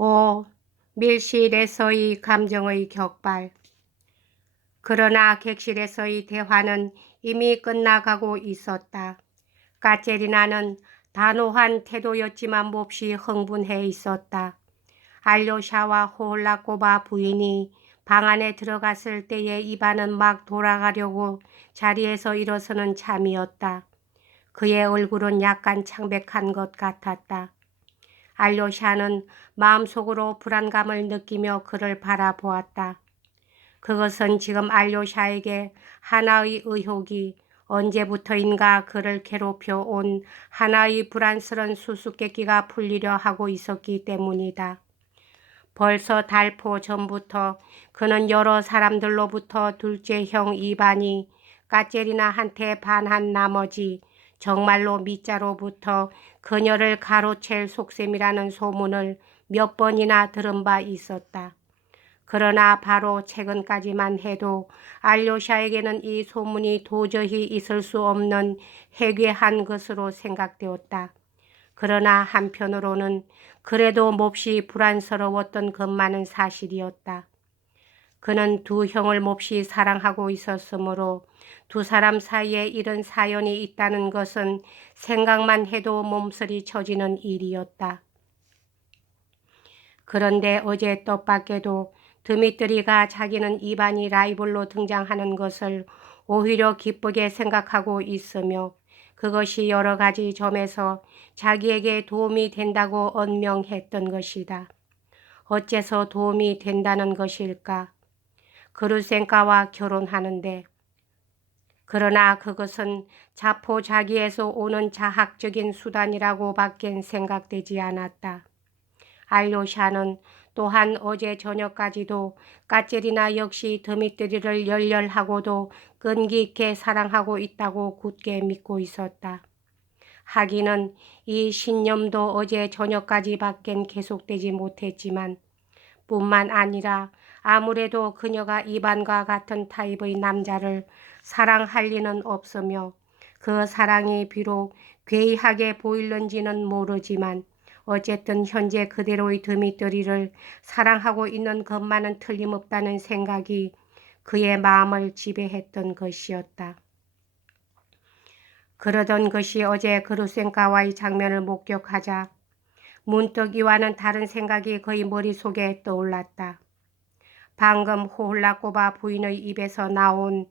5. 밀실에서의 감정의 격발. 그러나 객실에서의 대화는 이미 끝나가고 있었다. 까체리나는 단호한 태도였지만 몹시 흥분해 있었다. 알료샤와 호홀라꼬바 부인이 방 안에 들어갔을 때의 이반은 막 돌아가려고 자리에서 일어서는 참이었다. 그의 얼굴은 약간 창백한 것 같았다. 알료샤는 마음속으로 불안감을 느끼며 그를 바라보았다. 그것은 지금 알료샤에게 하나의 의혹이 언제부터인가 그를 괴롭혀 온 하나의 불안스런 수수께끼가 풀리려 하고 있었기 때문이다. 벌써 달포 전부터 그는 여러 사람들로부터 둘째 형 이반이 까체리나한테 반한 나머지 정말로 미자로부터 그녀를 가로챌 속셈이라는 소문을 몇 번이나 들은 바 있었다. 그러나 바로 최근까지만 해도 알료샤에게는 이 소문이 도저히 있을 수 없는 해괴한 것으로 생각되었다. 그러나 한편으로는 그래도 몹시 불안스러웠던 것만은 사실이었다. 그는 두 형을 몹시 사랑하고 있었으므로 두 사람 사이에 이런 사연이 있다는 것은 생각만 해도 몸서리 쳐지는 일이었다. 그런데 어제 뜻밖에도 드미트리가 자기는 이반이 라이벌로 등장하는 것을 오히려 기쁘게 생각하고 있으며 그것이 여러 가지 점에서 자기에게 도움이 된다고 언명했던 것이다. 어째서 도움이 된다는 것일까? 그루센카와 결혼하는데. 그러나 그것은 자포자기에서 오는 자학적인 수단이라고 밖엔 생각되지 않았다. 알료샤는 또한 어제 저녁까지도 까체리나 역시 드미트리를 열렬하고도 끈기 있게 사랑하고 있다고 굳게 믿고 있었다. 하기는 이 신념도 어제 저녁까지 밖엔 계속되지 못했지만 뿐만 아니라 아무래도 그녀가 이반과 같은 타입의 남자를 사랑할 리는 없으며 그 사랑이 비록 괴이하게 보일는지는 모르지만 어쨌든 현재 그대로의 드미트리를 사랑하고 있는 것만은 틀림없다는 생각이 그의 마음을 지배했던 것이었다. 그러던 것이 어제 그루센카와의 장면을 목격하자 문득 이와는 다른 생각이 그의 머릿속에 떠올랐다. 방금 호홀라꼬바 부인의 입에서 나온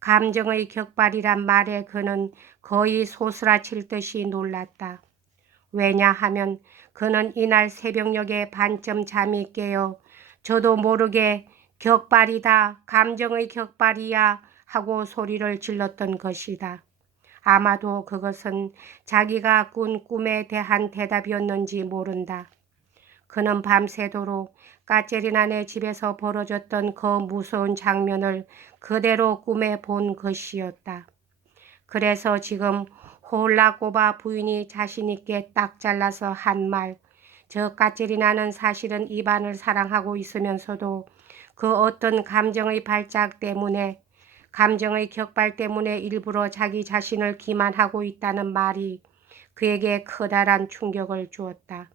감정의 격발이란 말에 그는 거의 소스라칠 듯이 놀랐다. 왜냐하면 그는 이날 새벽녘에 반쯤 잠이 깨어 저도 모르게 격발이다, 감정의 격발이야 하고 소리를 질렀던 것이다. 아마도 그것은 자기가 꾼 꿈에 대한 대답이었는지 모른다. 그는 밤새도록 까체리나네 집에서 벌어졌던 그 무서운 장면을 그대로 꿈에 본 것이었다. 그래서 지금 호홀라꼬바 부인이 자신있게 딱 잘라서 한 말, 저 까체리나는 사실은 이반을 사랑하고 있으면서도 그 어떤 감정의 발작 때문에 감정의 격발 때문에 일부러 자기 자신을 기만하고 있다는 말이 그에게 커다란 충격을 주었다.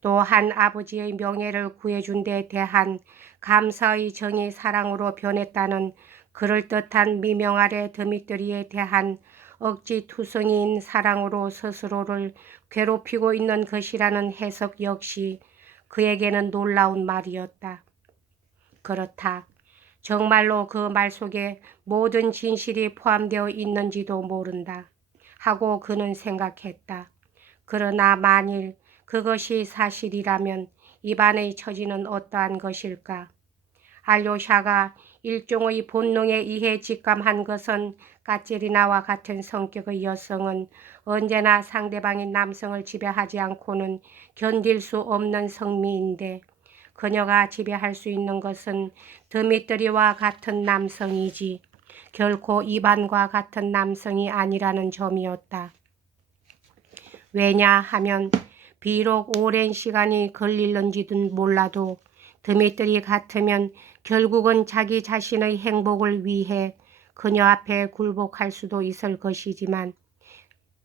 또한 아버지의 명예를 구해준 데 대한 감사의 정이 사랑으로 변했다는 그럴듯한 미명 아래 드미트리에 대한 억지투성이인 사랑으로 스스로를 괴롭히고 있는 것이라는 해석 역시 그에게는 놀라운 말이었다. 그렇다. 정말로 그 말 속에 모든 진실이 포함되어 있는지도 모른다. 하고 그는 생각했다. 그러나 만일 그것이 사실이라면 이반의 처지는 어떠한 것일까? 알료샤가 일종의 본능에 의해 직감한 것은 까체리나와 같은 성격의 여성은 언제나 상대방인 남성을 지배하지 않고는 견딜 수 없는 성미인데 그녀가 지배할 수 있는 것은 드미트리와 같은 남성이지 결코 이반과 같은 남성이 아니라는 점이었다. 왜냐하면 비록 오랜 시간이 걸릴는지는 몰라도 드미트리 같으면 결국은 자기 자신의 행복을 위해 그녀 앞에 굴복할 수도 있을 것이지만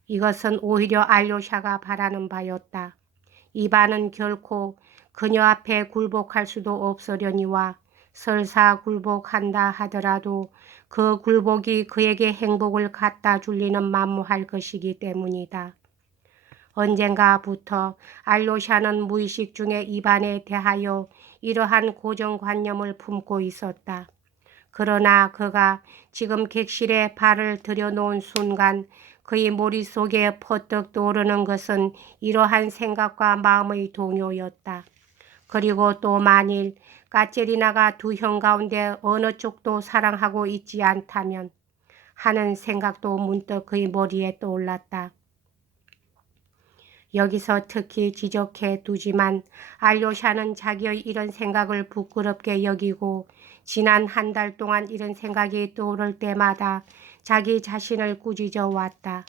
이것은 오히려 알료샤가 바라는 바였다. 이반은 결코 그녀 앞에 굴복할 수도 없으려니와 설사 굴복한다 하더라도 그 굴복이 그에게 행복을 갖다 줄리는 만무할 것이기 때문이다. 언젠가부터 알료샤는 무의식 중에 이반에 대하여 이러한 고정관념을 품고 있었다. 그러나 그가 지금 객실에 발을 들여놓은 순간 그의 머릿속에 퍼뜩 떠오르는 것은 이러한 생각과 마음의 동요였다. 그리고 또 만일 까체리나가 두 형 가운데 어느 쪽도 사랑하고 있지 않다면 하는 생각도 문득 그의 머리에 떠올랐다. 여기서 특히 지적해 두지만 알료샤는 자기의 이런 생각을 부끄럽게 여기고 지난 한 달 동안 이런 생각이 떠오를 때마다 자기 자신을 꾸짖어 왔다.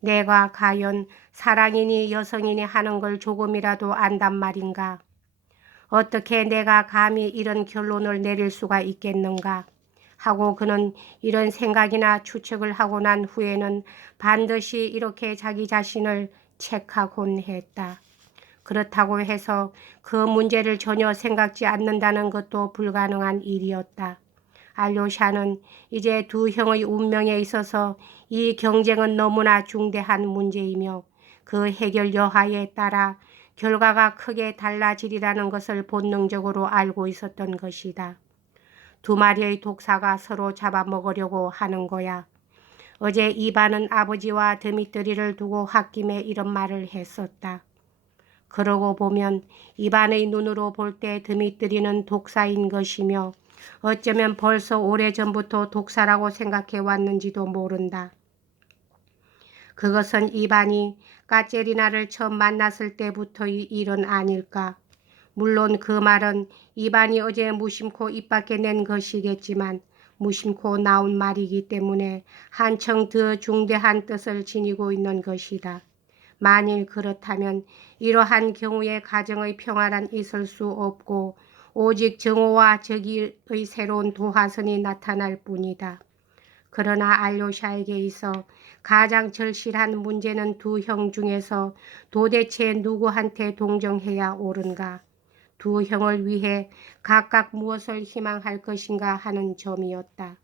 내가 과연 사랑이니 여성이니 하는 걸 조금이라도 안단 말인가? 어떻게 내가 감히 이런 결론을 내릴 수가 있겠는가? 하고 그는 이런 생각이나 추측을 하고 난 후에는 반드시 이렇게 자기 자신을 체크하곤 했다. 그렇다고 해서 그 문제를 전혀 생각지 않는다는 것도 불가능한 일이었다. 알료샤는 이제 두 형의 운명에 있어서 이 경쟁은 너무나 중대한 문제이며 그 해결 여하에 따라 결과가 크게 달라지리라는 것을 본능적으로 알고 있었던 것이다. 두 마리의 독사가 서로 잡아먹으려고 하는 거야. 어제 이반은 아버지와 드미트리를 두고 홧김에 이런 말을 했었다. 그러고 보면 이반의 눈으로 볼 때 드미트리는 독사인 것이며 어쩌면 벌써 오래전부터 독사라고 생각해 왔는지도 모른다. 그것은 이반이 까체리나를 처음 만났을 때부터의 일은 아닐까. 물론 그 말은 이반이 어제 무심코 입 밖에 낸 것이겠지만 무심코 나온 말이기 때문에 한층 더 중대한 뜻을 지니고 있는 것이다. 만일 그렇다면 이러한 경우에 가정의 평화란 있을 수 없고 오직 정오와 적의의 새로운 도화선이 나타날 뿐이다. 그러나 알료샤에게 있어 가장 절실한 문제는 두 형 중에서 도대체 누구한테 동정해야 옳은가? 두 형을 위해 각각 무엇을 희망할 것인가 하는 점이었다.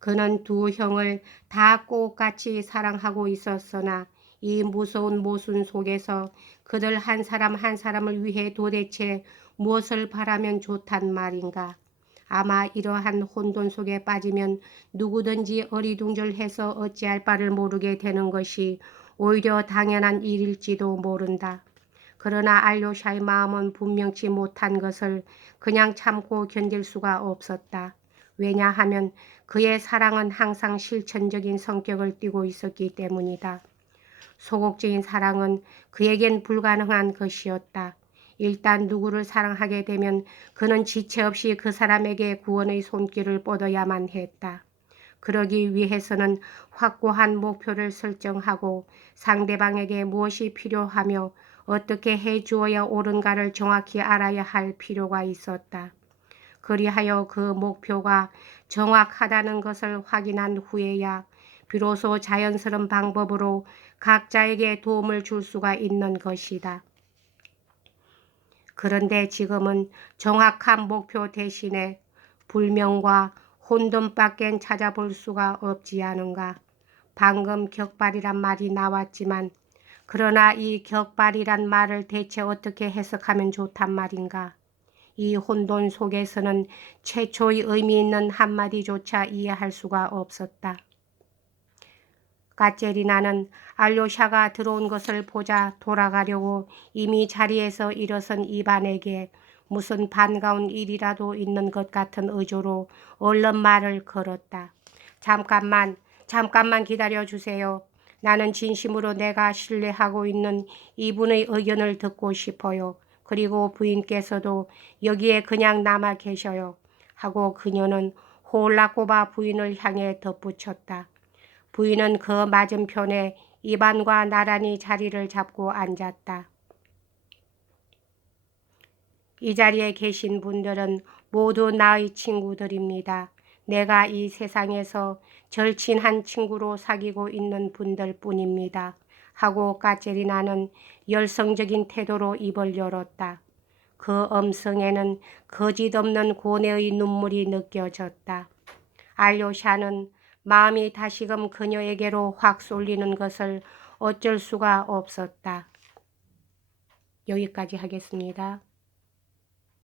그는 두 형을 다 똑같이 사랑하고 있었으나 이 무서운 모순 속에서 그들 한 사람 한 사람을 위해 도대체 무엇을 바라면 좋단 말인가. 아마 이러한 혼돈 속에 빠지면 누구든지 어리둥절해서 어찌할 바를 모르게 되는 것이 오히려 당연한 일일지도 모른다. 그러나 알료샤의 마음은 분명치 못한 것을 그냥 참고 견딜 수가 없었다. 왜냐하면 그의 사랑은 항상 실천적인 성격을 띠고 있었기 때문이다. 소극적인 사랑은 그에겐 불가능한 것이었다. 일단 누구를 사랑하게 되면 그는 지체 없이 그 사람에게 구원의 손길을 뻗어야만 했다. 그러기 위해서는 확고한 목표를 설정하고 상대방에게 무엇이 필요하며 어떻게 해주어야 옳은가를 정확히 알아야 할 필요가 있었다. 그리하여 그 목표가 정확하다는 것을 확인한 후에야 비로소 자연스러운 방법으로 각자에게 도움을 줄 수가 있는 것이다. 그런데 지금은 정확한 목표 대신에 불명과 혼돈밖엔 찾아볼 수가 없지 않은가. 방금 격발이란 말이 나왔지만 그러나 이 격발이란 말을 대체 어떻게 해석하면 좋단 말인가. 이 혼돈 속에서는 최초의 의미 있는 한마디조차 이해할 수가 없었다. 까체리나는 알료샤가 들어온 것을 보자 돌아가려고 이미 자리에서 일어선 이반에게 무슨 반가운 일이라도 있는 것 같은 의조로 얼른 말을 걸었다. 잠깐만 기다려주세요. 나는 진심으로 내가 신뢰하고 있는 이분의 의견을 듣고 싶어요. 그리고 부인께서도 여기에 그냥 남아 계셔요. 하고 그녀는 홀라꼬바 부인을 향해 덧붙였다. 부인은 그 맞은편에 이반과 나란히 자리를 잡고 앉았다. 이 자리에 계신 분들은 모두 나의 친구들입니다. 내가 이 세상에서 절친한 친구로 사귀고 있는 분들 뿐입니다. 하고 까체리나는 열성적인 태도로 입을 열었다. 그 음성에는 거짓없는 고뇌의 눈물이 느껴졌다. 알료샤는 마음이 다시금 그녀에게로 확 쏠리는 것을 어쩔 수가 없었다. 여기까지 하겠습니다.